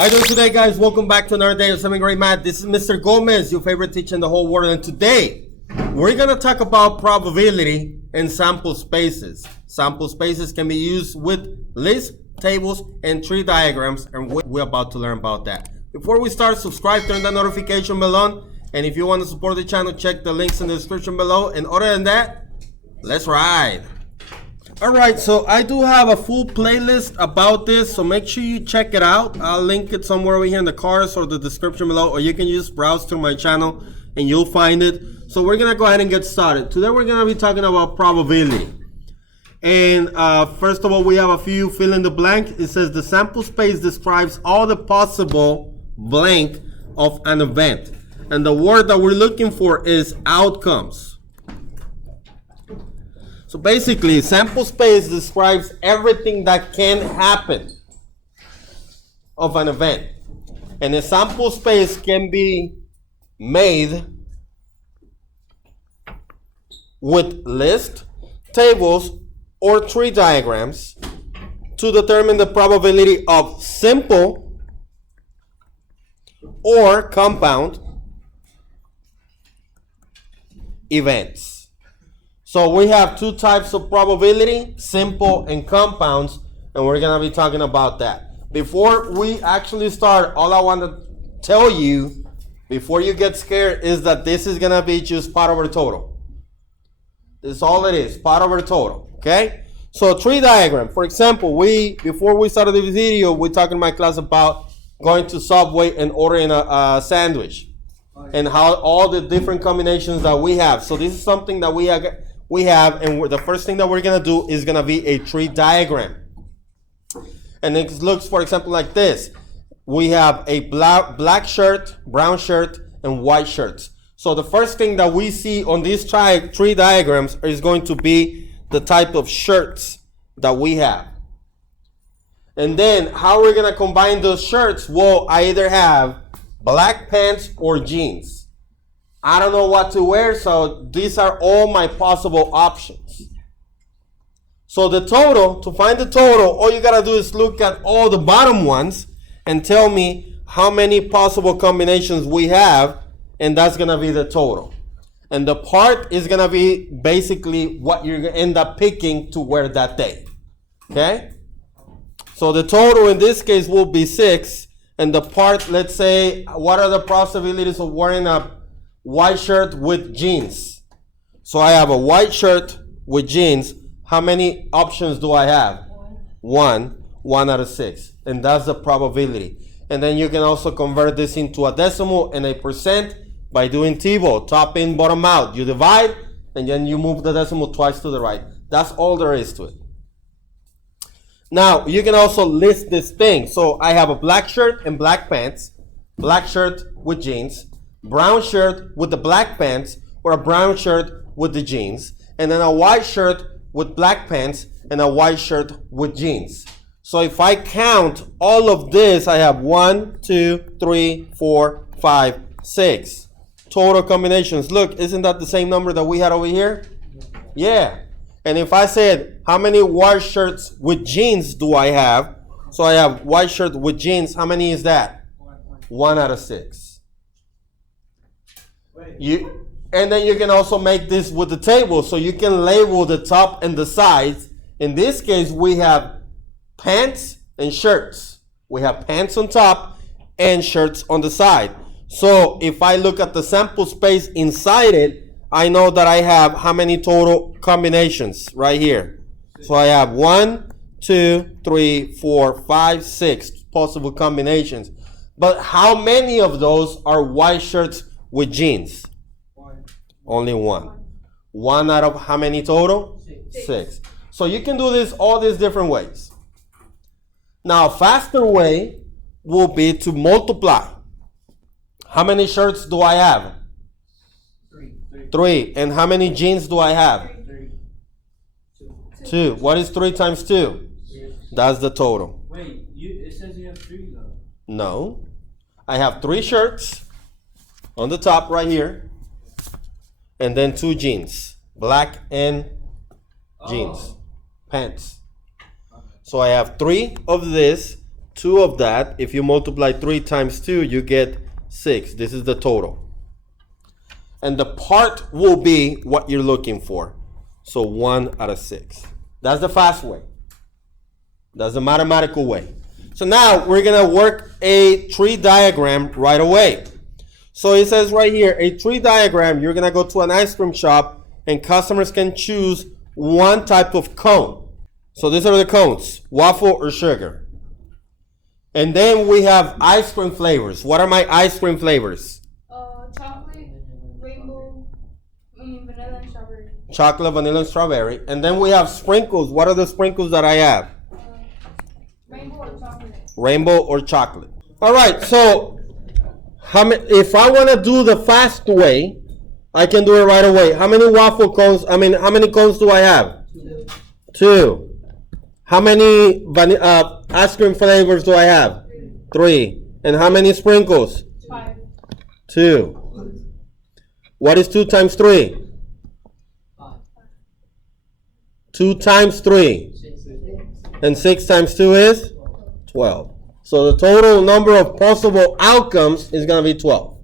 How you doing today, guys? Welcome back to another day of 7th grade math. This is Mr. Gomez, your favorite teacher in the whole world. And today, we're going to talk about probability and sample spaces. Sample spaces can be used with lists, tables, and tree diagrams, and we're about to learn about that. Before we start, subscribe, turn that notification bell on, and if you want to support the channel, check the links in the description below. And other than that, let's ride. Alright, so I do have a full playlist about this, so make sure you check it out. I'll link it somewhere over here in the cards or the description below, or you can just browse through my channel and you'll find it. So we're going to go ahead and get started. Today we're going to be talking about probability. And first of all, we have a few fill in the blank. It says the sample space describes all the possible blank of an event. And the word that we're looking for is outcomes. So basically, sample space describes everything that can happen of an event. And a sample space can be made with lists, tables, or tree diagrams to determine the probability of simple or compound events. So we have two types of probability, simple and compounds, and we're going to be talking about that. Before we actually start, all I want to tell you, before you get scared, is that this is going to be just part over total. This is all it is, part over total, okay? So tree diagram, for example, before we started this video, we're talking in my class about going to Subway and ordering a sandwich and how all the different combinations that we have. So this is something that we have, and the first thing that we're going to do is going to be a tree diagram. And it looks, for example, like this. We have a black shirt, brown shirt, and white shirts. So the first thing that we see on these tree diagrams is going to be the type of shirts that we have. And then how we're going to combine those shirts? Well, I either have black pants or jeans. I don't know what to wear, so these are all my possible options. So the total, to find the total, all you gotta do is look at all the bottom ones and tell me how many possible combinations we have, and that's gonna be the total. And the part is gonna be basically what you're gonna end up picking to wear that day. Okay? So the total in this case will be 6, and the part, let's say, what are the possibilities of wearing a white shirt with jeans? So I have a white shirt with jeans. How many options do I have? One out of 6. And that's the probability. And then you can also convert this into a decimal and a percent by doing TIVO, top in, bottom out. You divide, and then you move the decimal twice to the right. That's all there is to it. Now, you can also list this thing. So I have a black shirt and black pants, black shirt with jeans, brown shirt with the black pants, or a brown shirt with the jeans, and then a white shirt with black pants and a white shirt with jeans. So if I count all of this, I have 1, 2, 3, 4, 5, 6 total combinations. Look, isn't that the same number that we had over here? Yeah. And if I said, how many white shirts with jeans do I have? So I have white shirt with jeans. How many is that? 1 out of 6. And then you can also make this with the table, so you can label the top and the sides. In this case, we have pants and shirts. We have pants on top and shirts on the side. So if I look at the sample space inside it, I know that I have how many total combinations right here. So I have 1, 2, 3, 4, 5, 6 possible combinations. But how many of those are white shirts with jeans? Only 1. 1 out of how many total? 6. So you can do this all these different ways. Now, a faster way will be to multiply. How many shirts do I have? 3. And how many jeans do I have? 2. What is 3 times 2? That's the total. Wait, it says you have 3 though. No. I have 3 shirts on the top right here, and then 2 jeans, black and jeans, pants. So I have 3 of this, 2 of that. If you multiply 3 times 2, you get 6. This is the total. And the part will be what you're looking for. So 1 out of 6. That's the fast way. That's the mathematical way. So now we're going to work a tree diagram right away. So it says right here, a tree diagram, you're going to go to an ice cream shop and customers can choose one type of cone. So these are the cones, waffle or sugar. And then we have ice cream flavors. What are my ice cream flavors? Chocolate, rainbow, vanilla, and strawberry. Chocolate, vanilla, and strawberry. And then we have sprinkles. What are the sprinkles that I have? Rainbow or chocolate. Rainbow or chocolate. All right, so if I want to do the fast way, I can do it right away. How many waffle cones, how many cones do I have? 2. How many ice cream flavors do I have? 3. And how many sprinkles? 5. 2. What is 2 times 3? 2 times 3. And 6 times 2 is 12. So the total number of possible outcomes is going to be 12.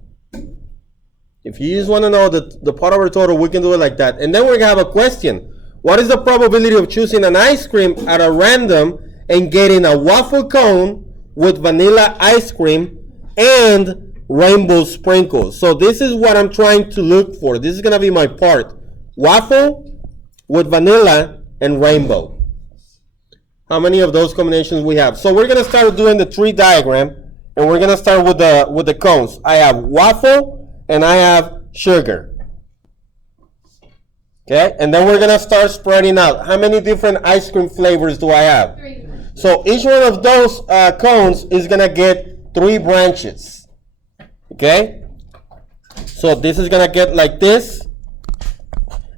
If you just want to know the part of our total, we can do it like that. And then we're going to have a question. What is the probability of choosing an ice cream at a random and getting a waffle cone with vanilla ice cream and rainbow sprinkles? So this is what I'm trying to look for. This is going to be my part. Waffle with vanilla and rainbow. How many of those combinations we have? So we're going to start doing the tree diagram, and we're going to start with the cones. I have waffle and I have sugar. Okay, and then we're going to start spreading out. How many different ice cream flavors do I have? 3. So each one of those cones is going to get 3 branches. Okay? So this is going to get like this.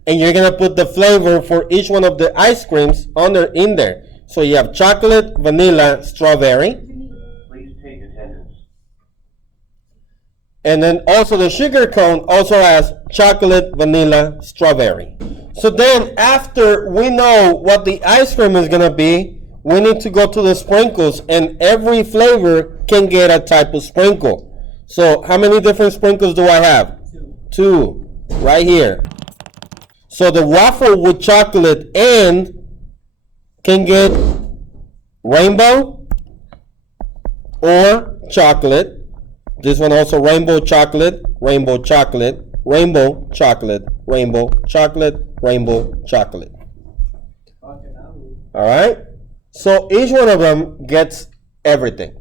And you're going to put the flavor for each one of the ice creams in there. So you have chocolate, vanilla, strawberry. Please take attendance. And then also the sugar cone also has chocolate, vanilla, strawberry. So then after we know what the ice cream is going to be, we need to go to the sprinkles, and every flavor can get a type of sprinkle. So how many different sprinkles do I have? 2 right here. So the waffle with chocolate and can get rainbow or chocolate. This one also rainbow chocolate, rainbow chocolate, rainbow chocolate, rainbow chocolate, rainbow chocolate. All right? So each one of them gets everything.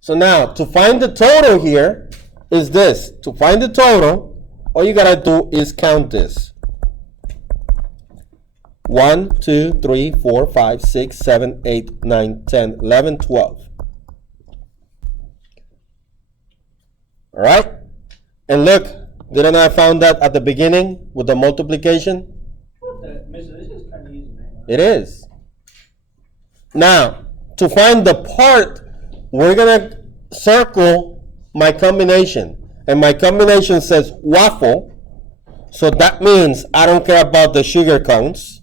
So now to find the total here is this. To find the total, all you gotta do is count this. 1, 2, 3, 4, 5, 6, 7, 8, 9, 10, 11, 12. All right? And look, didn't I found that at the beginning with the multiplication? Mister, this is kind of easy, man. It is. Now, to find the part, we're going to circle my combination. And my combination says waffle. So that means I don't care about the sugar cones.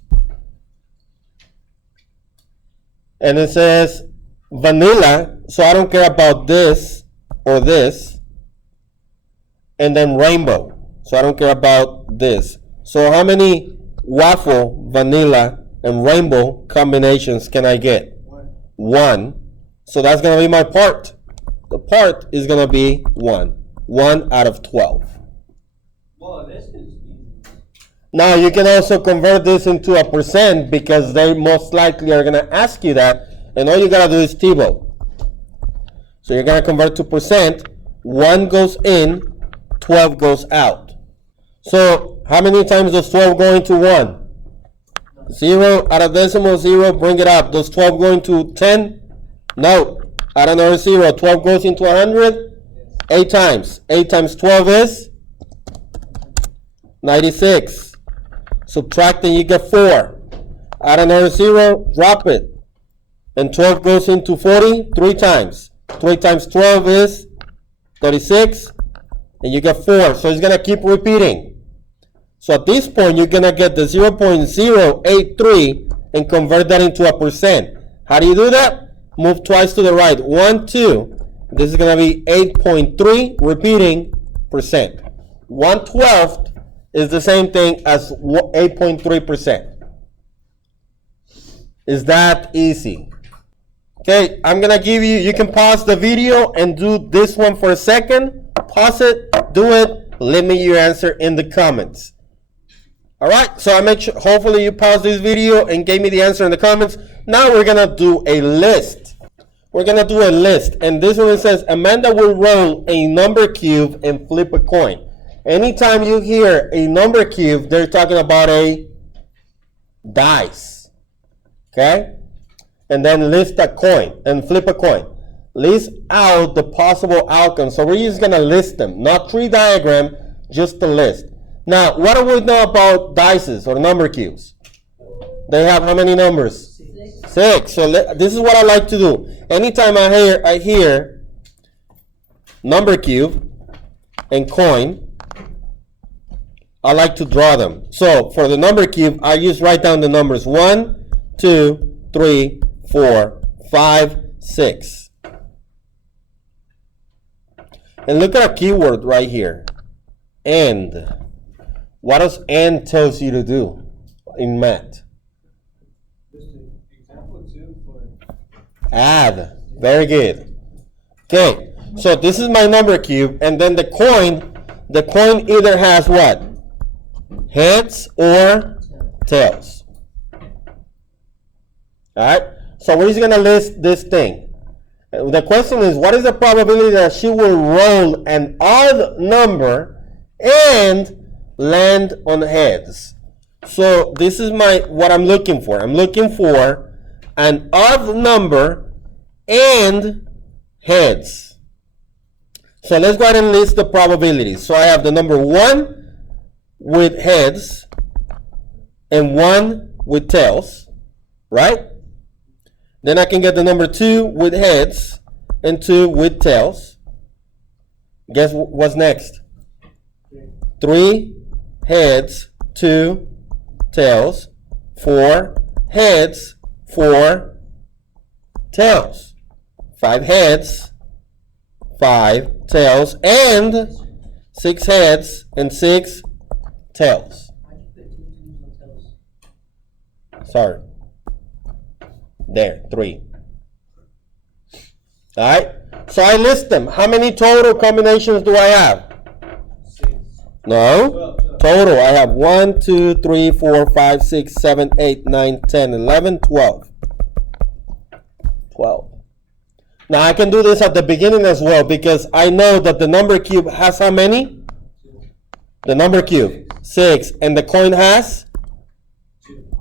And it says vanilla. So I don't care about this or this. And then rainbow. So I don't care about this. So how many waffle, vanilla, and rainbow combinations can I get? 1. So that's going to be my part. The part is going to be 1. 1 out of 12. Well, this is easy. Now you can also convert this into a percent because they most likely are going to ask you that. And all you got to do is TiVo. So you're going to convert to percent. 1 goes in, 12 goes out. So how many times does 12 go into 1? 0, add a decimal, 0, bring it up. Does 12 go into 10? No. Add another 0. 12 goes into 100? 8 times. 8 times 12 is 96. Subtract and you get 4. Add another 0, drop it. And 12 goes into 40 3 times. 3 times 12 is 36. And you get 4. So it's going to keep repeating. So at this point, you're going to get the 0.083 and convert that into a percent. How do you do that? move twice to the right. 1, 2. This is going to be 8.3, repeating, percent. 1/12 is the same thing as 8.3%. Is that easy? Okay, I'm going to give you, you can pause the video and do this one for a second. Pause it, do it, leave me your answer in the comments. All right, so I make sure, hopefully you paused this video and gave me the answer in the comments. Now we're going to do a list. We're going to do a list. And this one says, Amanda will roll a number cube and flip a coin. Anytime you hear a number cube, they're talking about a dice. Okay? And then list a coin and flip a coin. List out the possible outcomes. So we're just going to list them. Not tree diagram, just a list. Now, what do we know about dices or number cubes? They have how many numbers? 6. So this is what I like to do. Anytime I hear number cube and coin, I like to draw them. So for the number cube, I just write down the numbers 1, 2, 3, 4, 5, 6. And look at a keyword right here. And. What does and tells you to do in math? Add. Very good. Okay, so this is my number cube, and then the coin either has what? Heads or tails. Alright, so we're just going to list this thing. The question is, what is the probability that she will roll an odd number and land on heads? So this is what I'm looking for. I'm looking for an odd number and heads. So let's go ahead and list the probabilities. So I have the number 1 with heads and 1 with tails, right? Then I can get the number 2 with heads and 2 with tails. Guess what's next? 3 heads, 2 tails, 4 heads, 4 tails, 5 heads, 5 tails, and 6 heads and 6 tails. Sorry. There, 3. All right. So I list them. How many total combinations do I have? No. Total, I have 1, 2, 3, 4, 5, 6, 7, 8, 9, 10, 11, 12. 12. Now I can do this at the beginning as well because I know that the number cube has how many? The number cube, 6. And the coin has?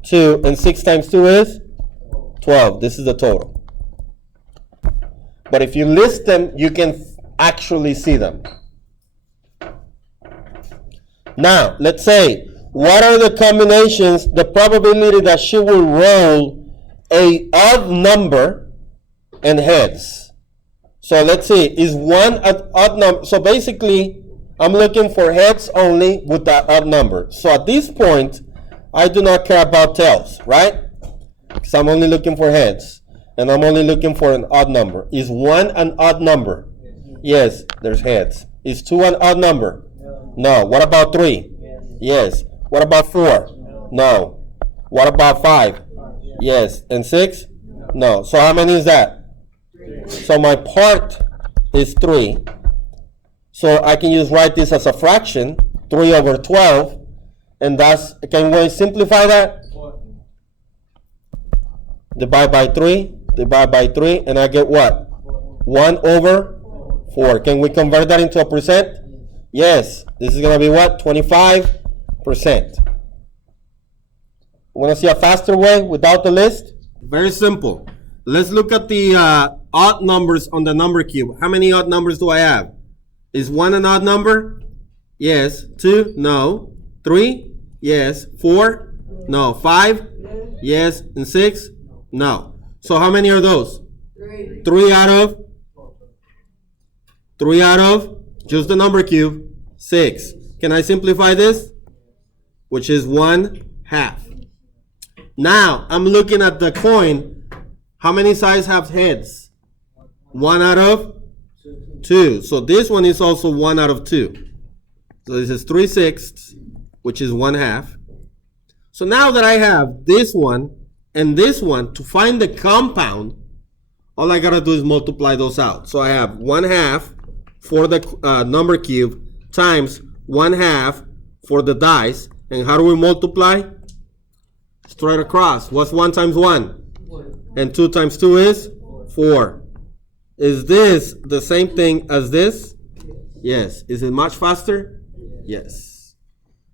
2. And 6 times 2 is? 12. This is the total. But if you list them, you can actually see them. Now, let's say, what are the combinations, the probability that she will roll a odd number and heads? So let's see, is 1 an odd number? So basically, I'm looking for heads only with that odd number. So at this point, I do not care about tails, right? Because I'm only looking for heads. And I'm only looking for an odd number. Is 1 an odd number? Yes, there's heads. Is 2 an odd number? No. What about 3? Yes. What about 4? No. What about 5? Yes. And 6? No. So how many is that? So my part is 3. So I can just write this as a fraction, 3 over 12. And that's, can we simplify that? Divide by 3, and I get what? 1 over 4. Can we convert that into a percent? Yes. This is going to be what? 25%. Want to see a faster way without the list? Very simple. Let's look at the odd numbers on the number cube. How many odd numbers do I have? Is 1 an odd number? Yes. 2? No. 3? Yes. 4? No. 5? Yes. And 6? No. So how many are those? 3. 3 out of? 3 out of? Just the number cube. 6. Can I simplify this? Which is 1/2. Now, I'm looking at the coin. How many sides have heads? 1 out of 2. So this one is also 1 out of 2. So this is 3/6, which is 1/2. So now that I have this one and this one, to find the compound, all I gotta do is multiply those out. So I have 1/2 for the number cube times 1/2 for the dice. And how do we multiply? Straight across. What's 1 times 1? And 2 times 2 is 4. Is this the same thing as this? Yes. Is it much faster? Yes.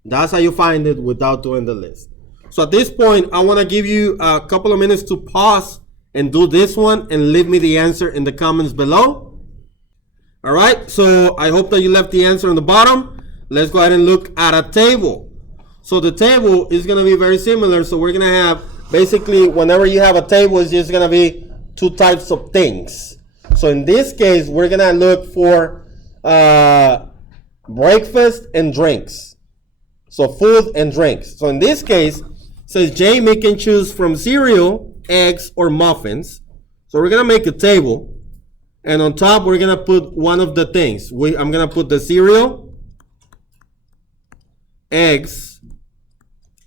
That's how you find it without doing the list. So at this point, I want to give you a couple of minutes to pause and do this one and leave me the answer in the comments below. All right. So I hope that you left the answer on the bottom. Let's go ahead and look at a table. So the table is going to be very similar. So we're going to have basically whenever you have a table, it's just going to be 2 types of things. So in this case, we're going to look for breakfast and drinks. So food and drinks. So in this case, it says Jamie can choose from cereal, eggs, or muffins. So we're going to make a table. And on top, we're going to put one of the things. I'm going to put the cereal, eggs,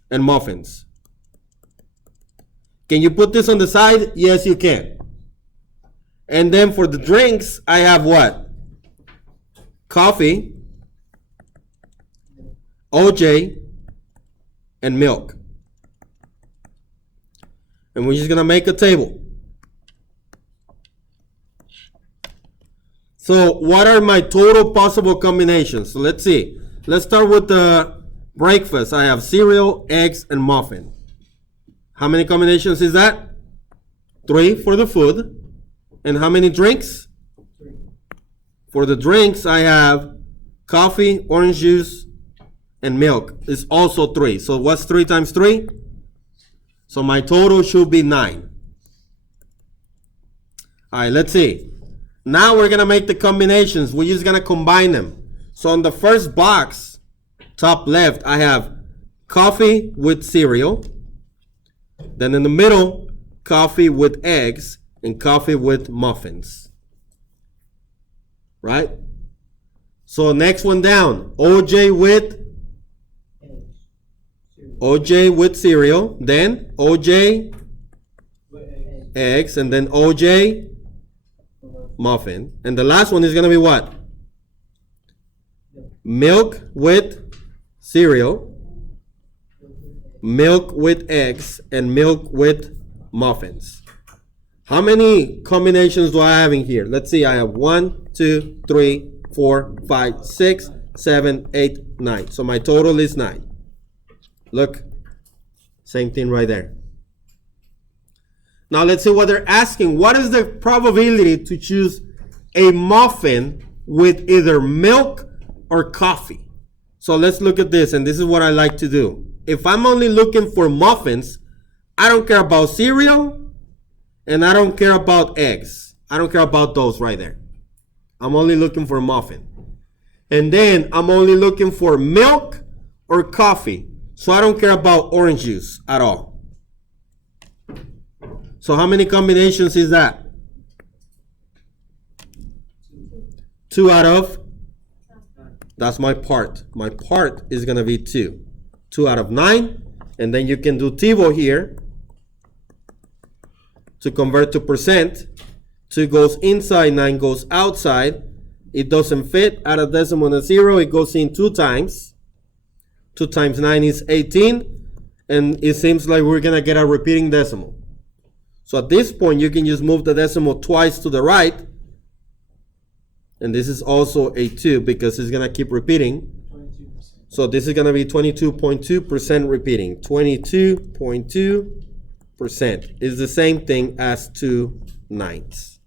and muffins. Can you put this on the side? Yes, you can. And then for the drinks, I have what? Coffee, OJ, and milk. And we're just going to make a table. So what are my total possible combinations? So let's see. Let's start with the breakfast. I have cereal, eggs, and muffin. How many combinations is that? 3 for the food. And how many drinks? 3. For the drinks, I have coffee, orange juice, and milk. It's also 3. So what's 3 times 3? So my total should be 9. All right, let's see. Now we're going to make the combinations. We're just going to combine them. So on the first box, top left, I have coffee with cereal. Then in the middle, coffee with eggs and coffee with muffins. Right? So next one down, OJ with cereal, then OJ eggs, and then OJ muffin. And the last one is going to be what? Milk with cereal, milk with eggs, and milk with muffins. How many combinations do I have in here? Let's see. I have 1, 2, 3, 4, 5, 6, 7, 8, 9. So my total is 9. Look, same thing right there. Now let's see what they're asking. What is the probability to choose a muffin with either milk or coffee? So let's look at this, and this is what I like to do. If I'm only looking for muffins, I don't care about cereal, and I don't care about eggs. I don't care about those right there. I'm only looking for muffin. And then I'm only looking for milk or coffee. So I don't care about orange juice at all. So how many combinations is that? 2 out of? That's my part. My part is going to be 2. 2 out of 9. And then you can do TiVo here to convert to percent. 2 goes inside, 9 goes outside. It doesn't fit. Add a decimal and a 0. It goes in 2 times. 2 times 9 is 18. And it seems like we're going to get a repeating decimal. So at this point, you can just move the decimal twice to the right. And this is also a 2 because it's going to keep repeating. 22%. So this is going to be 22.2% repeating. 22.2% is the same thing as 2 9ths.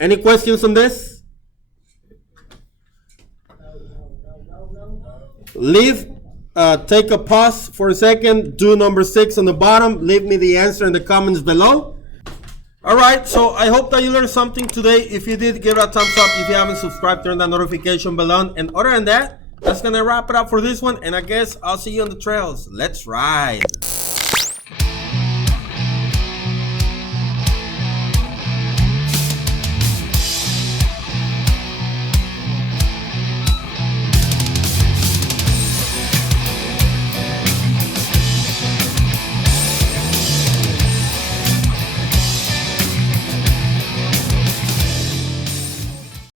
Any questions on this? Take a pause for a second. Do number 6 on the bottom. Leave me the answer in the comments below. All right, so I hope that you learned something today. If you did, give it a thumbs up. If you haven't subscribed, turn that notification bell on. And other than that, that's going to wrap it up for this one. And I guess I'll see you on the trails. Let's ride.